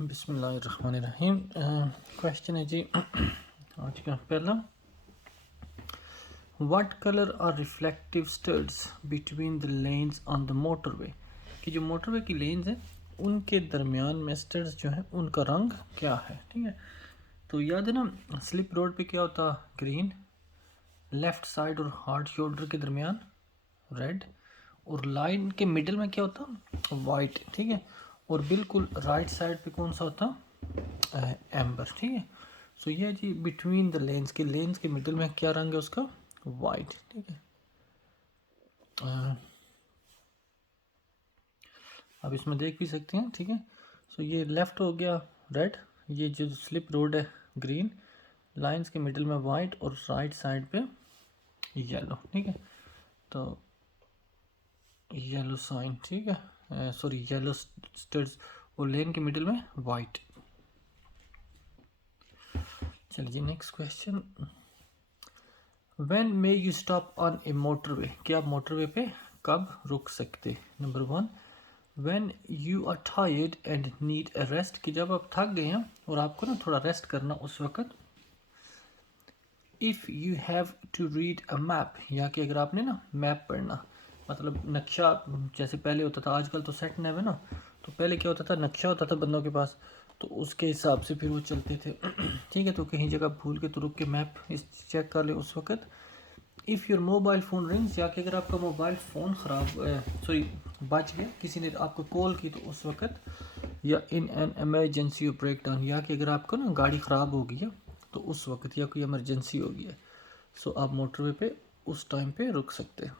बिस्मिल्लाहिर्रहमानिर्रहीम। क्वेश्चन है जी आज का पहला, what colour are reflective studs between the lanes on the motorway. कि जो मोटरवे की लेन्स हैं उनके दरमियान में स्टड्स जो हैं उनका रंग क्या है। ठीक है, तो याद है ना, स्लिप रोड पे क्या होता, ग्रीन, लेफ्ट साइड और हार्ड शोल्डर के दरमियान रेड, और लाइन के मिडिल में क्या होता, वाइट। ठीक है, और बिल्कुल राइट साइड पे कौन सा होता, एम्बर। ठीक है, सो ये जी बिटवीन द लेंस के, लेंस के मिडिल में क्या रंग है उसका, वाइट। ठीक है, अब इसमें देख भी सकते हैं। ठीक है, सो ये लेफ्ट हो गया रेड, ये जो स्लिप रोड है ग्रीन, लाइंस के मिडिल में वाइट और राइट साइड पे येलो। ठीक है, तो येलो साइन, ठीक है, सॉरी येलो स्टड्स, और लेन के मिडिल में वाइट। चलिए next question, when may you stop on a motorway, कि आप मोटरवे पे कब रुक सकते। Number 1, when you are tired and need a rest, कि जब आप थक गए हैं और आपको ना थोड़ा रेस्ट करना उस वक्त। If you have to read a map, या कि अगर आपने ना मैप पढ़ना, मतलब नक्शा, जैसे पहले होता था, आजकल तो सेट नैव है ना, तो पहले क्या होता था, नक्शा होता था बंदों के पास, तो उसके हिसाब से फिर वो चलते थे। ठीक है, तो कहीं जगह भूल के तो रुक के मैप इस चेक कर ले उस वक्त। If your mobile phone rings, या कि अगर आपका मोबाइल फ़ोन ख़राब, सॉरी बच गया, किसी ने आपको कॉल की तो उस वक्त। या इन एन एमरजेंसी और ब्रेक डाउन, या कि अगर आपको ना गाड़ी ख़राब हो गई है तो उस वक्त, या कोई इमरजेंसी हो गई है, सो आप मोटरवे पे उस टाइम पे रुक सकते हैं।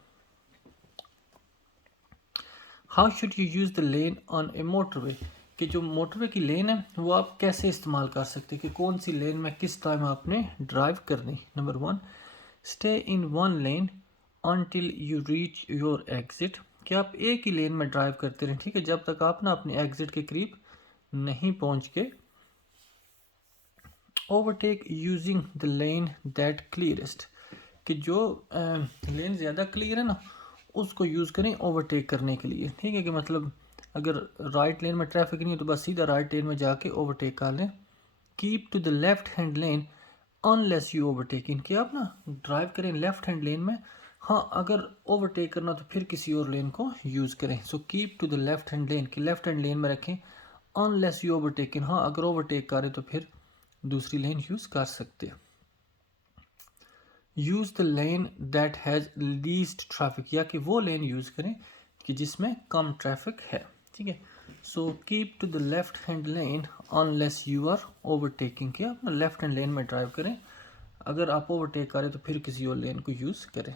How should you use the lane on a motorway, कि जो मोटरवे की लेन है वो आप कैसे इस्तेमाल कर सकते हैं, कि कौन सी लेन में किस टाइम आपने ड्राइव करनी। Number 1, stay in one lane until you reach your exit, कि आप एक ही लेन में ड्राइव करते रहें। ठीक है, जब तक आप ना अपने एग्जिट के करीब नहीं पहुंच के। Overtake using the lane that clearest, कि जो लेन ज़्यादा क्लियर है ना उसको यूज़ करें ओवरटेक करने के लिए। ठीक है, कि मतलब अगर राइट लेन में ट्रैफिक नहीं है तो बस सीधा राइट लेन में जाके ओवरटेक कर लें। Keep to the left hand lane unless you overtake, इनके आप ना ड्राइव करें लेफ्ट हैंड लेन में, हाँ अगर ओवरटेक करना तो फिर किसी और लेन को यूज़ करें। So keep to the left hand lane, कि लेफ्ट हैंड लेन में रखें, अनलेस यू ओवरटेक, हाँ अगर ओवरटेक करें तो फिर दूसरी लेन यूज़ कर सकते हैं। Use the lane that has least traffic, या कि वो लेन यूज़ करें कि जिसमें कम ट्रैफिक है। ठीक है, so keep to the left hand lane unless you are overtaking, कि अपना लेफ्ट हैंड लेन में ड्राइव करें, अगर आप ओवरटेक करें तो फिर किसी और लेन को यूज़ करें।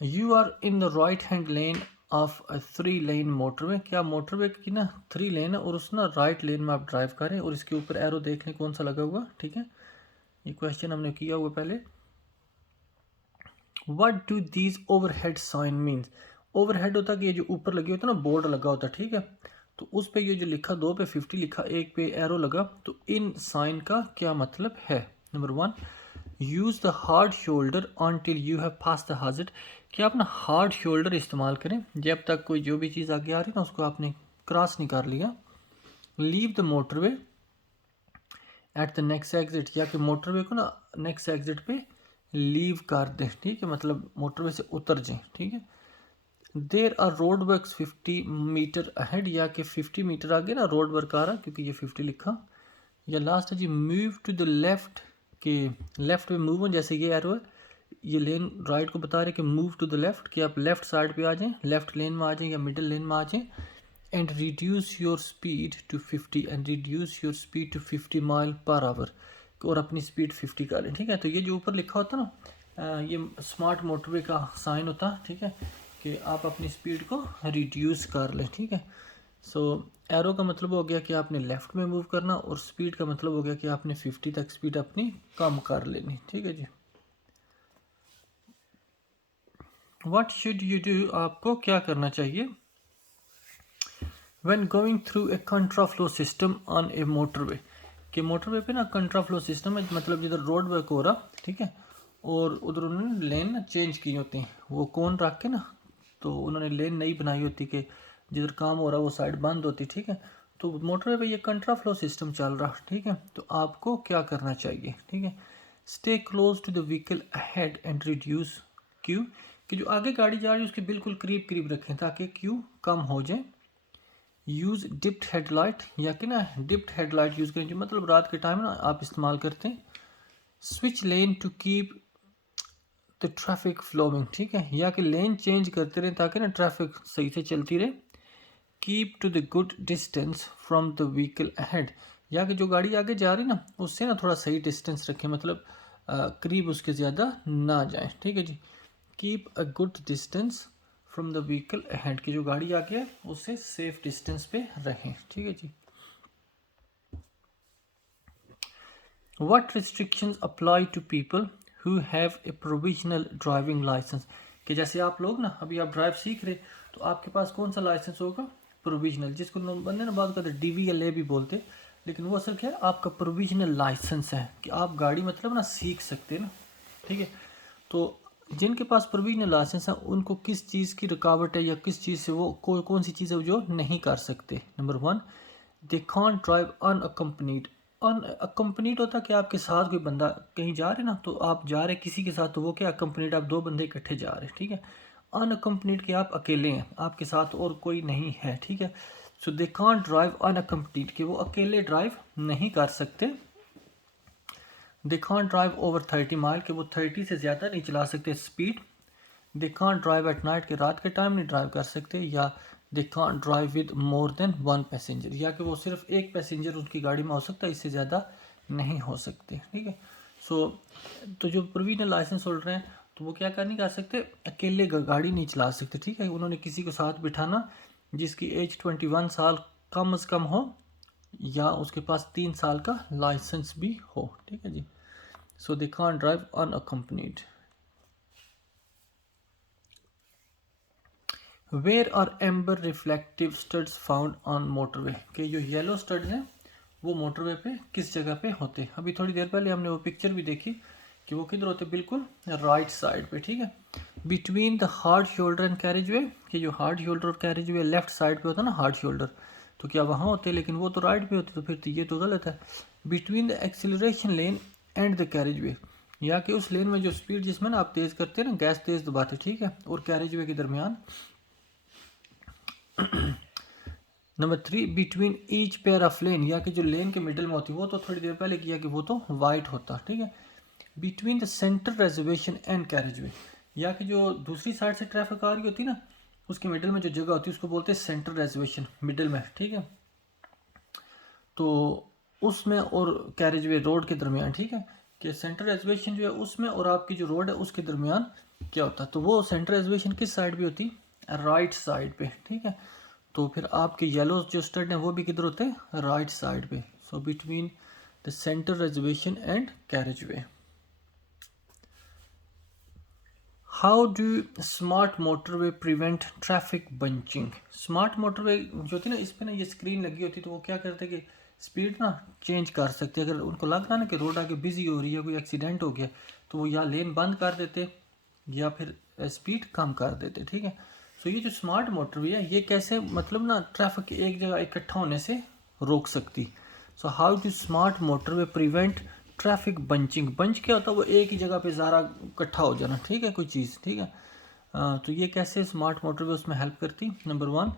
You are in the right hand lane of a 3 lane motorway, क्या मोटरवे की ना 3 लेन है और उस ना राइट लेन में आप ड्राइव करें, और इसके ऊपर एरो देख लें कौन सा लगा हुआ। ठीक है, ये क्वेश्चन हमने किया हुआ पहले। What do these overhead sign means, overhead होता है कि ये जो ऊपर लगे होता है ना, बोर्ड लगा होता है। ठीक है, तो उस पे ये जो लिखा 2 पे 50 लिखा, 1 पे एरो लगा, तो इन साइन का क्या मतलब है। Number 1, use the hard shoulder until you have pass the हाजिर, कि आप ना हार्ड शोल्डर इस्तेमाल करें जब तक कोई जो भी चीज़ आगे आ रही है ना उसको आपने क्रॉस नहीं कर लिया। Leave the motorway at the next exit, या कि मोटरवे को ना नेक्स्ट एग्जिट पे लीव कर दें। ठीक है, मतलब मोटरवे से उतर जाएं। ठीक है, there are road works 50 metre ahead, या कि 50 मीटर आगे ना रोड वर्क आ रहा क्योंकि ये 50 लिखा। या लास्ट है जी, मूव टू द लेफ्ट, के लेफ्ट में मूव हो, जैसे ये एरो है, ये लेन राइट को बता रहे कि मूव टू द लेफ्ट, कि आप लेफ्ट साइड पे आ जाएं, लेफ्ट लेन में आ जाएं या मिडिल लेन में आ जाएं। And reduce your speed to 50, and reduce your speed to 50 mile per hour, और अपनी स्पीड 50 कर लें। ठीक है, तो ये जो ऊपर लिखा होता ना, ये स्मार्ट मोटरवे का साइन होता है। ठीक है, कि आप अपनी स्पीड को रिड्यूस कर लें। ठीक है, सो एरो का मतलब हो गया कि आपने लेफ़्ट में मूव करना, और स्पीड का मतलब हो गया कि आपने 50 तक स्पीड अपनी कम कर लेनी। ठीक है जी, व्हाट शुड यू डू, आपको क्या करना चाहिए। When going through a कंट्रा flow system on a motorway, कि मोटरवे पे ना कंट्रा फ्लो सिस्टम है, मतलब जिधर रोड वर्क हो रहा। ठीक है, और उधर उन्होंने लेन ना चेंज की होती हैं, वो कौन रख के ना, तो उन्होंने लेन नई बनाई होती कि जिधर काम हो रहा है वो साइड बंद होती, ठीक है। तो मोटरवे पे ये कंट्रा फ्लो सिस्टम चल रहा, ठीक है। तो आपको क्या करना चाहिए, ठीक है, stay close to the vehicle ahead and reduce queue, कि जो आगे गाड़ी जा रही है उसके बिल्कुल करीब करीब रखें ताकि क्यू कम हो जाए। यूज़ डिप्ड हेडलाइट, या कि ना डिप्ड हेडलाइट यूज़ करें, जो मतलब रात के टाइम ना आप इस्तेमाल करते हैं। Switch lane to keep the traffic flowing, ठीक है, या कि लेन चेंज करते रहें ताकि ना ट्रैफिक सही से चलती रहे। Keep to the good distance from the vehicle ahead, या कि जो गाड़ी आगे जा रही ना उससे ना थोड़ा सही डिस्टेंस रखें, मतलब करीब उसके ज़्यादा ना जाए, ठीक है जी। Keep a good distance from the vehicle ahead, की जो गाड़ी आगे है उससे सेफ डिस्टेंस पे रहें, ठीक है जी। What restrictions apply to people who have a provisional driving license, कि जैसे आप लोग ना अभी आप ड्राइव सीख रहे तो आपके पास कौन सा लाइसेंस होगा, प्रोविजनल, जिसको बंदे ना बात करते DVLA भी बोलते, लेकिन वो असल क्या है, आपका प्रोविजनल लाइसेंस है कि आप गाड़ी मतलब ना सीख सकते हैं ना, ठीक है। तो जिनके पास प्रोविजनल लाइसेंस है उनको किस चीज़ की रुकावट है या किस चीज़ से वो कौन सी चीज़ है जो नहीं कर सकते। Number 1, they can't drive unaccompanied. Unaccompanied होता है कि आपके साथ कोई बंदा कहीं जा रहे ना, तो आप जा रहे किसी के साथ, तो वो क्या अकम्पनीड, आप 2 बंदे इकट्ठे जा रहे हैं, ठीक है। अनअकम्पनीड कि आप अकेले हैं, आपके साथ और कोई नहीं है, ठीक है। सो दे कांट ड्राइव अनअकम्पनीड कि वो अकेले ड्राइव नहीं कर सकते। दे कांट ड्राइव ओवर 30 माइल कि वो 30 से ज़्यादा नहीं चला सकते speed. They can't drive at night कि रात के टाइम नहीं ड्राइव कर सकते। या दे can't drive with more than 1 passenger, या कि वो सिर्फ 1 पैसेंजर उनकी गाड़ी में हो सकता है, इससे ज़्यादा नहीं हो सकते, ठीक है। सो तो जो प्रोविजनल लाइसेंस होल्डर हैं तो वो क्या कर नहीं कर सकते, अकेले गाड़ी नहीं चला सकते, ठीक है। उन्होंने किसी को साथ बिठाना जिसकी एज 21 साल कम से कम हो या उसके पास 3 साल का लाइसेंस भी हो, ठीक है जी। So they can't drive unaccompanied. Where are amber reflective studs found on motorway, के जो येलो स्टड्स हैं वो मोटरवे पे किस जगह पे होते हैं। अभी थोड़ी देर पहले हमने वो पिक्चर भी देखी कि वो किधर होते, बिल्कुल राइट साइड पे, ठीक है, between the hard shoulder and carriage way, कि जो हार्ड शोल्डर और कैरेज वे लेफ्ट साइड पे होता है ना हार्ड शोल्डर, तो क्या वहाँ होते हैं, लेकिन वो तो राइट पे होते, तो फिर तो ये तो गलत है। Between the acceleration lane and the carriage way, या कि उस लेन में जो स्पीड जिसमें ना आप तेज़ करते हैं ना, गैस तेज़ दबाते, ठीक है, और कैरेज वे के दरमियान। Number 3, between each pair of lane, या कि जो लेन के मिडिल में होती है, वो तो थोड़ी देर पहले किया कि वो तो वाइट होता, ठीक है। Between the centre reservation and carriage way, या कि जो दूसरी साइड से ट्रैफिक आ रही होती है ना उसके मिडिल में जो जगह होती है उसको बोलते हैं सेंटर रिजर्वेशन, मिडिल में, ठीक है। तो उसमें और कैरेज वे रोड के दरमियान, ठीक है, कि सेंटर रिजर्वेशन जो है उसमें और आपकी जो रोड है उसके दरमियान क्या होता है, तो वो सेंटर रिजर्वेशन किस साइड पे होती है, राइट साइड पे, ठीक है। तो फिर आपके येलो जो स्टड हैं वो भी किधर होते हैं, राइट साइड पे। So between the centre reservation and carriageway. How do smart motorway prevent traffic bunching, smart motorway जो होती है ना इस पर ना ये स्क्रीन लगी होती है, तो वो क्या करते हैं कि स्पीड ना चेंज कर सकते हैं। अगर उनको लग रहा है ना कि रोड आगे बिजी हो रही है, कोई एक्सीडेंट हो गया, तो वो या लेन बंद कर देते या फिर स्पीड कम कर देते, ठीक है। सो ये जो स्मार्ट मोटरवे है ये कैसे मतलब ना ट्रैफिक एक जगह इकट्ठा होने से रोक सकती। So how do smart motorway prevent traffic bunching, bunch क्या होता है, वो एक ही जगह पे ज़्यादा इकट्ठा हो जाना, ठीक है, कोई चीज़, ठीक है। तो ये कैसे स्मार्ट मोटरवे उसमें हेल्प करती। Number 1,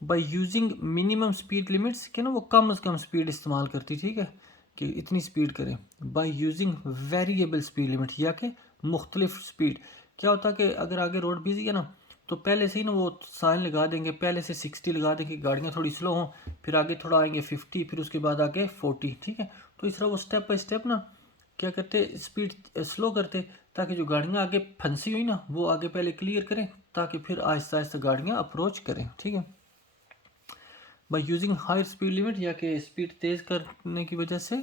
by using minimum speed limits, कि ना वो कम से कम स्पीड इस्तेमाल करती, ठीक है, कि इतनी स्पीड करें। Bye using variable speed limit, या कि मुख्तलिफ स्पीड, क्या होता है कि अगर आगे रोड बिजी है ना तो पहले से ही ना वो साइन लगा देंगे, पहले से 60 लगा देंगे, गाड़ियाँ थोड़ी स्लो हों, फिर आगे थोड़ा आएंगे 50, फिर उसके बाद आगे 40, ठीक है। तो इस तरह वो स्टेप बाय स्टेप ना क्या करते, स्पीड स्लो करते, ताकि जो गाड़ियाँ आगे फंसी हुई ना वो आगे पहले क्लियर करें, ताकि फिर आहिस्ता आहिस्ता गाड़ियाँ अप्रोच करें, ठीक है। By using higher speed limit, या कि स्पीड तेज़ करने की वजह से,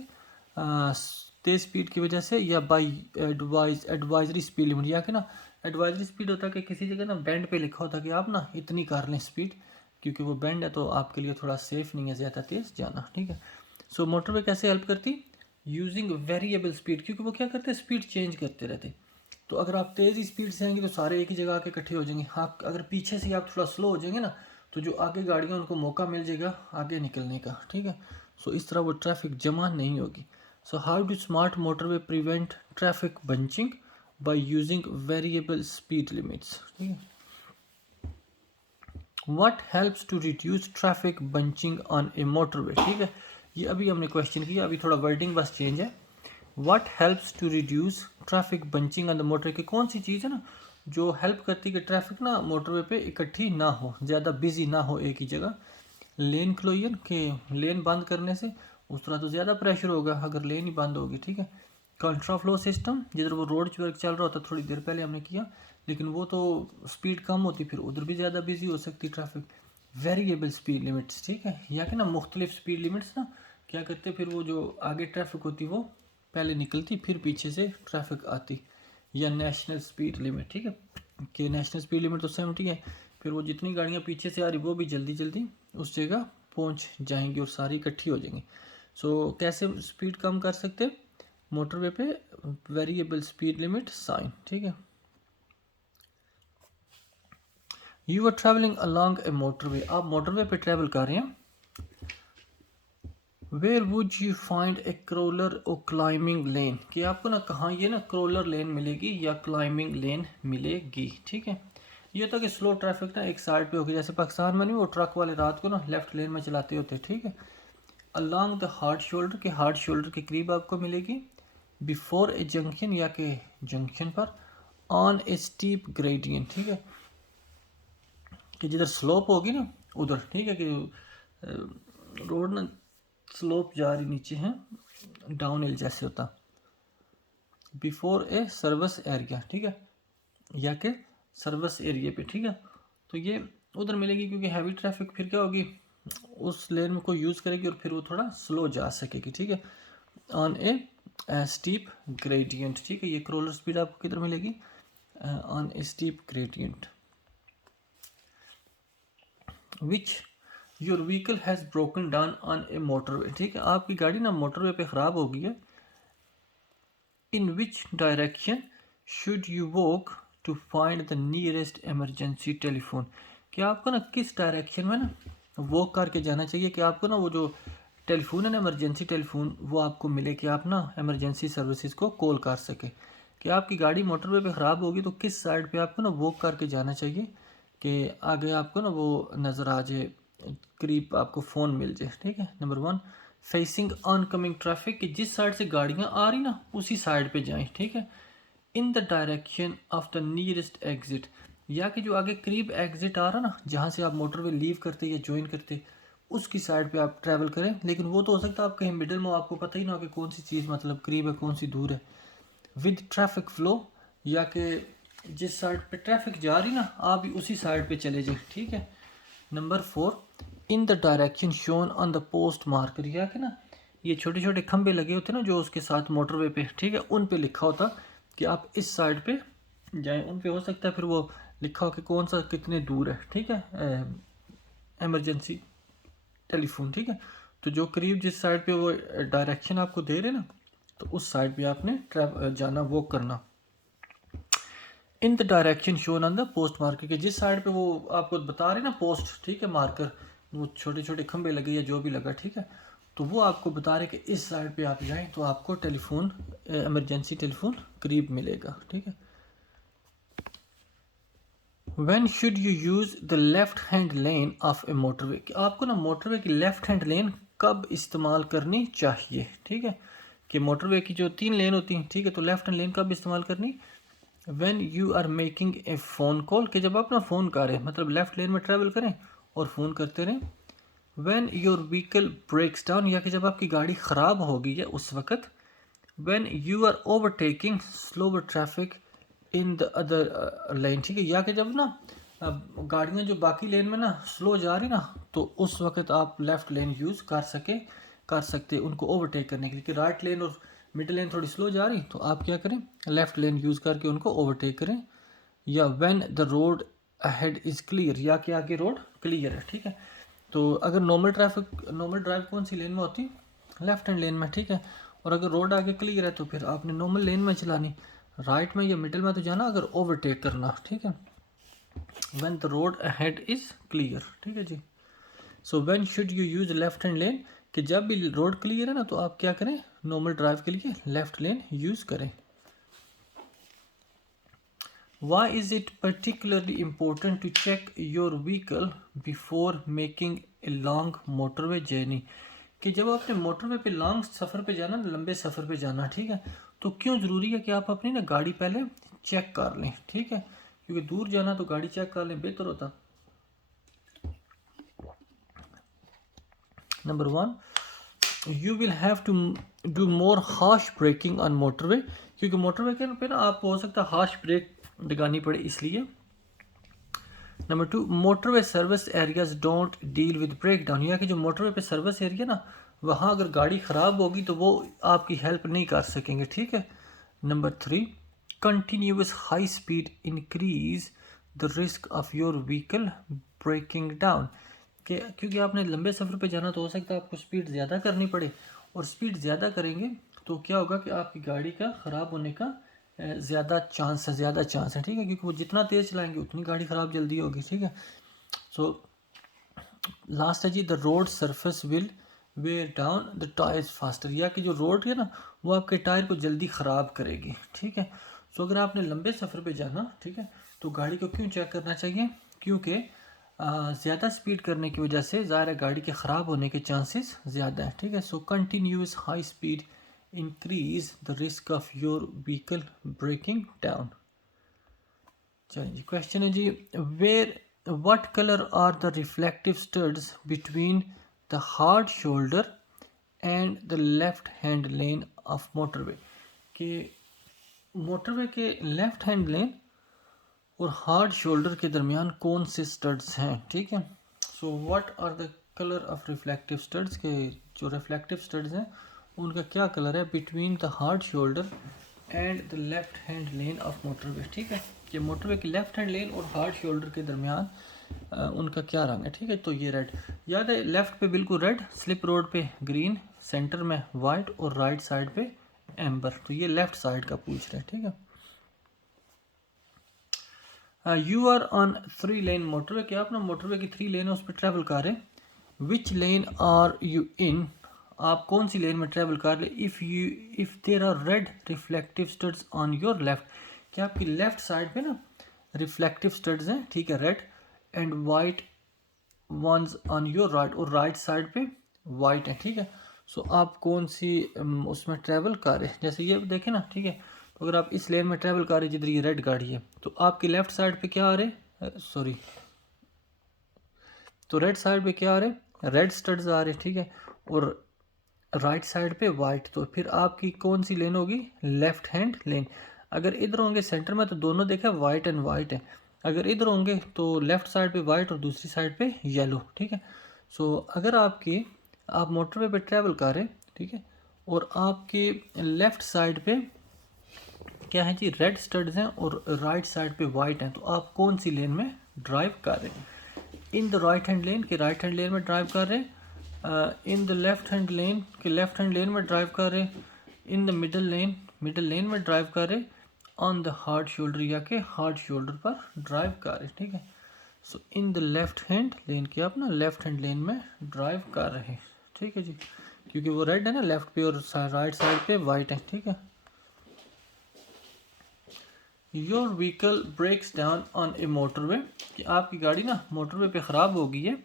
तेज़ स्पीड की वजह से, या बाई एडवाइजरी स्पीड लिमिट, या कि ना एडवाइजरी स्पीड होता है कि किसी जगह ना बैंड पे लिखा होता है कि आप ना इतनी कर लें स्पीड, क्योंकि वो बैंड है तो आपके लिए थोड़ा सेफ नहीं है ज़्यादा तेज़ जाना, ठीक है। सो मोटरवे कैसे हेल्प करती, यूजिंग वेरिएबल स्पीड, क्योंकि वो क्या करते हैं स्पीड चेंज करते रहते। तो अगर आप तेज़ स्पीड से आएंगे तो सारे एक ही जगह आके इकट्ठे हो जाएंगे, आप अगर पीछे से आप थोड़ा स्लो हो जाएंगे ना तो जो आगे गाड़ियाँ उनको मौका मिल जाएगा आगे निकलने का, ठीक है। सो इस तरह वो ट्रैफिक जमा नहीं होगी। So how do smart motorway prevent traffic bunching? By using variable speed limits, ठीक है। What helps to reduce traffic bunching on a motorway? ठीक है, ये अभी हमने क्वेश्चन किया, अभी थोड़ा वर्डिंग बस चेंज है। What helps to reduce traffic bunching on the motorway? कि कौन सी चीज़ है ना जो हेल्प करती है कि ट्रैफिक ना मोटरवे पे इकट्ठी ना हो, ज़्यादा बिजी ना हो एक ही जगह। लेन क्लोजर के लेन बंद करने से उस तरह तो ज़्यादा प्रेशर होगा अगर लेन ही बंद होगी, ठीक है। कंट्रा फ्लो सिस्टम, जिधर वो रोड वर्क चल रहा होता थोड़ी देर पहले हमने किया, लेकिन वो तो स्पीड कम होती फिर उधर भी ज़्यादा बिजी हो सकती ट्रैफिक। वेरिएबल स्पीड लिमिट्स, ठीक है, या कि ना मुख्तलिफ स्पीड लिमिट्स ना क्या करते फिर वो जो आगे ट्रैफिक होती वो पहले निकलती फिर पीछे से ट्रैफिक आती। या नेशनल स्पीड लिमिट, ठीक है, कि नेशनल स्पीड लिमिट तो 70 है, फिर वो जितनी गाड़ियाँ पीछे से आ रही वो भी जल्दी जल्दी उस जगह पहुँच जाएंगी और सारी इकट्ठी हो जाएंगी। सो कैसे स्पीड कम कर सकते मोटरवे पे? वेरिएबल स्पीड लिमिट साइन, ठीक है। You are travelling along a motorway, आप मोटरवे पे ट्रैवल कर रहे हैं। Where would you find a crawler or climbing lane, कि आपको ना कहाँ ये ना क्रॉलर लेन मिलेगी या क्लाइंबिंग लेन मिलेगी, ठीक है। ये होता है कि स्लो ट्रैफिक ना एक साइड पे होगी, जैसे पाकिस्तान में नहीं वो ट्रक वाले रात को ना लेफ्ट लेन में चलाते होते, ठीक है। अलॉन्ग द हार्ड शोल्डर, के हार्ड शोल्डर के करीब आपको मिलेगी। बिफोर ए जंक्शन, या के जंक्शन पर। ऑन ए स्टीप ग्रेडियंट, ठीक है, कि जिधर स्लोप होगी ना उधर, ठीक है, कि रोड ना स्लोप जा रही नीचे है, डाउन हिल जैसे होता। बिफोर ए सर्विस एरिया, ठीक है, या के सर्विस एरिया पे, ठीक है। तो ये उधर मिलेगी क्योंकि हैवी ट्रैफिक फिर क्या होगी उस लेन में को यूज़ करेगी और फिर वो थोड़ा स्लो जा सकेगी, ठीक है। ऑन ए स्टीप ग्रेडियंट, ठीक है, ये क्रॉलर स्पीड आपको किधर मिलेगी? On A steep gradient. Which your vehicle has broken down on a motorway, ठीक है, आपकी गाड़ी ना मोटरवे पे ख़राब हो गई है। In which direction should you walk to find the nearest emergency telephone, कि आपको ना किस डायरेक्शन में ना वॉक करके जाना चाहिए कि आपको ना वो जो टेलीफोन है ना इमरजेंसी टेलीफोन वो आपको मिले कि आप ना इमरजेंसी सर्विसेज को कॉल कर सके। कि आपकी गाड़ी मोटरवे पे ख़राब होगी तो किस साइड पे आपको ना वॉक करके जाना चाहिए कि आगे आपको ना वो नज़र आ जाए, करीब आपको फ़ोन मिल जाए, ठीक है। नंबर 1 फेसिंग ऑनकमिंग ट्रैफिक, कि जिस साइड से गाड़ियाँ आ रही ना उसी साइड पे जाएं, ठीक है। In the direction of the nearest exit, या कि जो आगे करीब एग्जिट आ रहा ना जहाँ से आप मोटरवे लीव करते या ज्वाइन करते उसकी साइड पे आप ट्रैवल करें। लेकिन वो तो हो सकता है आप कहीं मिडिल में, आपको पता ही ना हो कि कौन सी चीज़ मतलब करीब है कौन सी दूर है। विद ट्रैफिक फ्लो, या कि जिस साइड पे ट्रैफिक जा रही ना आप भी उसी साइड पे चले जाए, ठीक है। Number 4 in the direction shown on the post marker, या कि ना ये छोटे छोटे खंबे लगे होते हैं ना जो उसके साथ मोटरवे पे, ठीक है, उन पे लिखा होता कि आप इस साइड पे जाएं। उन पे हो सकता है फिर वो लिखा हो कि कौन सा कितने दूर है, ठीक है, एमरजेंसी टेलीफोन, ठीक है। तो जो करीब जिस साइड पे वो डायरेक्शन आपको दे रहे ना तो उस साइड पे आपने जाना वॉक करना। In the direction shown on the post marker, के जिस साइड पे वो आपको बता रहे ना पोस्ट, ठीक है, मार्कर वो छोटे छोटे खंबे लगे या जो भी लगा, ठीक है, तो वो आपको बता रहे कि इस साइड पे आप जाएं तो आपको टेलीफोन इमरजेंसी टेलीफोन करीब मिलेगा, ठीक है। When should you use the left hand lane of A motorway, कि आपको ना मोटरवे की लेफ्ट हैंड लेन कब इस्तेमाल करनी चाहिए, ठीक है, कि मोटरवे की जो 3 लेन होती हैं, ठीक है, तो लेफ्ट हैंड लेन कब इस्तेमाल करनी? When you are making a phone call, कि जब आप ना फ़ोन करें मतलब लेफ्ट लेन में ट्रैवल करें और फ़ोन करते रहें। When your vehicle breaks down, या कि जब आपकी गाड़ी ख़राब हो गई है उस वक़्त। When you are overtaking slower traffic in the other lane, ठीक है, या कि जब ना गाड़ियाँ जो बाकी लेन में ना स्लो जा रही ना तो उस वक़्त आप लेफ़्ट लेन यूज़ कर सकते उनको ओवरटेक करने के लिए। कि राइट लेन और मिडिल लेन थोड़ी स्लो जा रही तो आप क्या करें लेफ़्ट लेन यूज़ करके उनको ओवरटेक करें। या when the road ahead is clear, या कि आगे रोड क्लियर है, ठीक है। तो अगर नॉर्मल ड्राइव कौन सी लेन में होती है? लेफ़्ट हैंड लेन में, ठीक है। और अगर रोड आगे क्लियर है तो फिर आपने नॉर्मल लेन में चलानी, राइट में या मिडिल में तो जाना अगर ओवरटेक करना, ठीक है। When the road ahead is clear, ठीक है जी। So when should you use left hand lane, कि जब भी रोड क्लियर है ना तो आप क्या करें, नॉर्मल ड्राइव के लिए लेफ्ट लेन यूज़ करें। Why is it particularly important to check your vehicle before making a long motorway journey? कि जब आपने मोटरवे पे लॉन्ग सफ़र पे जाना, लंबे सफ़र पे जाना, ठीक है, तो क्यों ज़रूरी है कि आप अपनी ना गाड़ी पहले चेक कर लें, ठीक है, क्योंकि दूर जाना तो गाड़ी चेक कर लें बेहतर होता। Number 1, you will have to do more harsh braking on motorway, क्योंकि मोटरवे के पे ना आपको हो सकता है हार्श ब्रेक लगानी पड़े इसलिए। Number 2, motorway service areas don't deal with breakdown, या कि जो मोटरवे पे सर्विस एरिया ना, वहाँ अगर गाड़ी ख़राब होगी तो वो आपकी हेल्प नहीं कर सकेंगे, ठीक है। Number 3, continuous high speed increase the risk of your vehicle breaking down, कि क्योंकि आपने लंबे सफ़र पे जाना तो हो सकता है आपको स्पीड ज़्यादा करनी पड़े, और स्पीड ज़्यादा करेंगे तो क्या होगा कि आपकी गाड़ी का ख़राब होने का ज़्यादा चांस है, ठीक है, क्योंकि वो जितना तेज़ चलाएंगे उतनी गाड़ी ख़राब जल्दी होगी, ठीक है। सो लास्ट है जी, the road surface will wear down the tyres faster, या कि जो रोड है ना वो आपके टायर को जल्दी ख़राब करेगी, ठीक है। सो अगर आपने लंबे सफ़र पे जाना, ठीक है, तो गाड़ी को क्यों चेक करना चाहिए, क्योंकि ज़्यादा स्पीड करने की वजह से ज़ाहिर है गाड़ी के ख़राब होने के चांसेस ज़्यादा हैं, ठीक है। So continuous high speed increase the risk of your vehicle breaking down. चलिए जी, क्वेश्चन है जी, where what colour are the reflective studs between the hard shoulder and the left hand lane of motorway, कि motorway के left hand lane और hard shoulder के दरमियान कौन से स्टड्स हैं, ठीक है। So what are the colour of reflective studs, के जो रिफ्लेक्टिव स्टड्स हैं उनका क्या कलर है between the hard shoulder and the left hand lane of motorway, ठीक है, कि मोटरवे की लेफ्ट हैंड लेन और हार्ड शोल्डर के दरमियान उनका क्या रंग है, ठीक है। तो ये रेड, याद है लेफ्ट पे बिल्कुल रेड, स्लिप रोड पे ग्रीन, सेंटर में वाइट और राइट साइड पे एम्बर, तो ये लेफ्ट साइड का पूछ रहे हैं, ठीक है। You are on 3 lane motorway, क्या आप ना मोटरवे की 3 लेन है उस पर ट्रैवल कर रहे हैं। विच लेन आर यू इन, आप कौन सी लेन में ट्रैवल कर रहे। If there are red reflective studs on your left, क्या आपकी लेफ्ट साइड पे ना रिफ्लेक्टिव स्टड्स हैं, ठीक है, red, and white ones on your right, और राइट साइड पे वाइट है, ठीक है। सो आप कौन सी उसमें ट्रैवल कर रहे हैं, जैसे ये देखें ना, ठीक है, तो अगर आप इस लेन में ट्रैवल कर रहे हैं जिधर ये रेड गाड़ी है, तो आपकी लेफ्ट साइड पे क्या आ रहे, सॉरी, तो रेड साइड पे क्या आ रहे, रेड स्टड्स आ रहे, ठीक है, और राइट साइड पे वाइट, तो फिर आपकी कौन सी लेन होगी, लेफ्ट हैंड लेन। अगर इधर होंगे सेंटर में तो दोनों देखा वाइट एंड वाइट है, अगर इधर होंगे तो लेफ्ट साइड पे वाइट और दूसरी साइड पे येलो, ठीक है। सो अगर आप मोटरवे पे ट्रैवल कर रहे हैं, ठीक है, और आपके लेफ्ट साइड पे क्या है जी, रेड स्टड्स हैं और राइट साइड पे वाइट हैं, तो आप कौन सी लेन में ड्राइव कर रहे हैं, इन द राइट हैंड लेन के राइट हैंड लेन में ड्राइव कर रहे हैं, इन द लेफ्ट हैंड लेन के लेफ्ट हैंड लेन में ड्राइव कर रहे हैं, इन द मिडल लेन में ड्राइव कर रहे हैं, ऑन द हार्ड शोल्डर या के हार्ड शोल्डर पर ड्राइव कर रहे हैं, ठीक है। सो इन द लेफ्ट हैंड लेन के आप ना लेफ्ट हैंड लेन में ड्राइव कर रहे हैं, ठीक है जी, क्योंकि वो रेड है ना लेफ्ट पे और राइट साइड पे वाइट है, ठीक है। Your vehicle breaks down on a motorway, कि आपकी गाड़ी ना मोटरवे पे ख़राब हो गई है,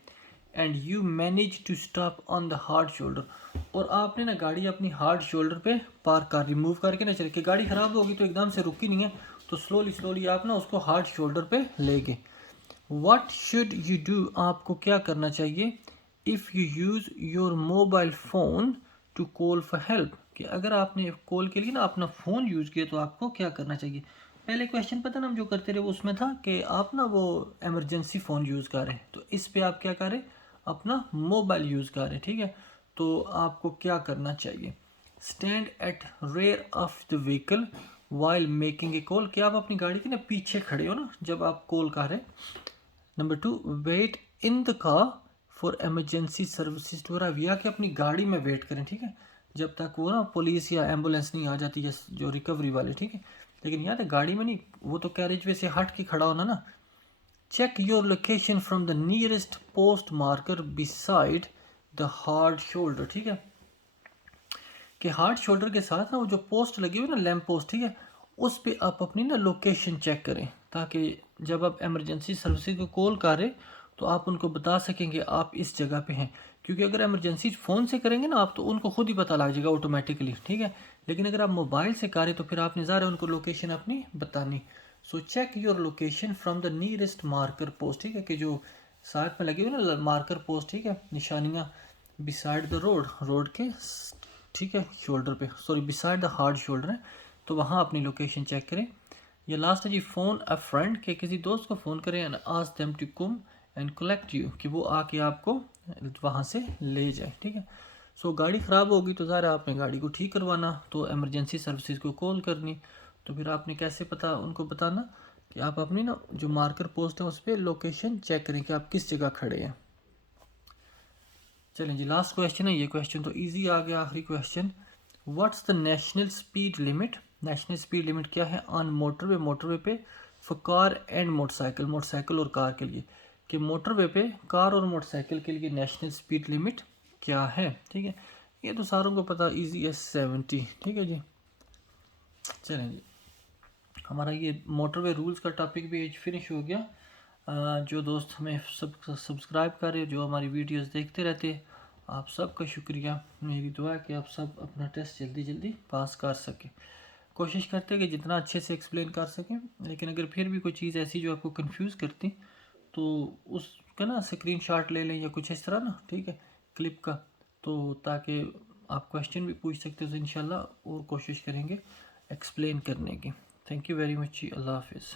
and you manage to stop on the hard shoulder, और आपने ना गाड़ी अपनी हार्ड शोल्डर पे पार्क कर रिमूव करके ना चले, कि गाड़ी ख़राब होगी तो एकदम से रुकी नहीं है, तो स्लोली आप ना उसको हार्ड शोल्डर पे ले गए। व्हाट शुड यू डू, आपको क्या करना चाहिए, if you use your mobile phone to call for help, कि अगर आपने कॉल के लिए ना अपना फ़ोन यूज़ किया तो आपको क्या करना चाहिए। पहले क्वेश्चन पता ना हम जो करते रहे वो उसमें था कि आप ना वो एमरजेंसी फ़ोन यूज़ कर रहे हैं, तो इस पे आप क्या करें, अपना मोबाइल यूज़ कर रहे हैं, ठीक है। तो आपको क्या करना चाहिए, stand at rear of the vehicle while making a call, कि आप अपनी गाड़ी के ना पीछे खड़े हो ना जब आप कॉल कर रहे हैं। Number 2, wait in the car for emergency services to arrive, या कि अपनी गाड़ी में वेट करें, ठीक है, जब तक वो ना पुलिस या एम्बुलेंस नहीं आ जाती है जो रिकवरी वाले, ठीक है। लेकिन याद है गाड़ी में नहीं, वो तो कैरेज वे से हट के खड़ा होना ना, check your location from the nearest post marker beside the hard shoulder, ठीक है, कि हार्ड शोल्डर के साथ ना वो जो पोस्ट लगी हुई ना लैम्प पोस्ट, ठीक है, उस पे आप अपनी ना लोकेशन चेक करें, ताकि जब आप इमरजेंसी सर्विसेज को कॉल करें तो आप उनको बता सकेंगे आप इस जगह पे हैं। क्योंकि अगर इमरजेंसी फ़ोन से करेंगे ना आप, तो उनको खुद ही पता लग जाएगा ऑटोमेटिकली, ठीक है। लेकिन अगर आप मोबाइल से करें तो फिर आपने ज़रा उनको लोकेशन अपनी बतानी। So check your location from the nearest marker post, ठीक है, कि जो साथ में लगी हुई ना मार्कर पोस्ट, ठीक है, निशानियाँ, बिसाइड द रोड, रोड के, ठीक है, शोल्डर पे, sorry beside the hard shoulder है, तो वहाँ अपनी लोकेशन चेक करें। ये लास्ट है जी, फ़ोन अ फ्रेंड, के किसी दोस्त को फ़ोन करें and ask them to come and collect you, कि वो आके आपको वहाँ से ले जाए, ठीक है। सो गाड़ी ख़राब होगी तो ज़रा आपने गाड़ी को ठीक करवाना, तो इमरजेंसी सर्विसेज को कॉल करनी, तो फिर आपने कैसे पता उनको बताना कि आप अपनी ना जो मार्कर पोस्ट है उस पर लोकेशन चेक करें कि आप किस जगह खड़े हैं। चलें जी, लास्ट क्वेश्चन है, ये क्वेश्चन तो इजी आ गया, आखिरी question. What's the national speed limit, national speed limit क्या है ऑन मोटरवे, मोटरवे पे for car and motorcycle, motorcycle और कार के लिए, कि मोटरवे पे कार और मोटरसाइकिल के लिए नेशनल स्पीड लिमिट क्या है, ठीक है। ये तो सारों को पता, इजी है, 70, ठीक है जी। चलें जी, हमारा ये मोटरवे रूल्स का टॉपिक भी आज फिनिश हो गया। जो दोस्त हमें सब्सक्राइब कर रहे हो, जो हमारी वीडियोस देखते रहते हैं, आप सबका शुक्रिया। मेरी दुआ है कि आप सब अपना टेस्ट जल्दी जल्दी पास कर सकें। कोशिश करते हैं कि जितना अच्छे से एक्सप्लेन कर सकें, लेकिन अगर फिर भी कोई चीज़ ऐसी जो आपको कंफ्यूज करती तो उसका ना स्क्रीनशॉट ले लें या कुछ इस तरह ना, ठीक है, क्लिप का, तो ताकि आप क्वेश्चन भी पूछ सकते हो, तो इंशाल्लाह और कोशिश करेंगे एक्सप्लेन करने की। थैंक यू वेरी मच जी, अल्लाह हाफिज़।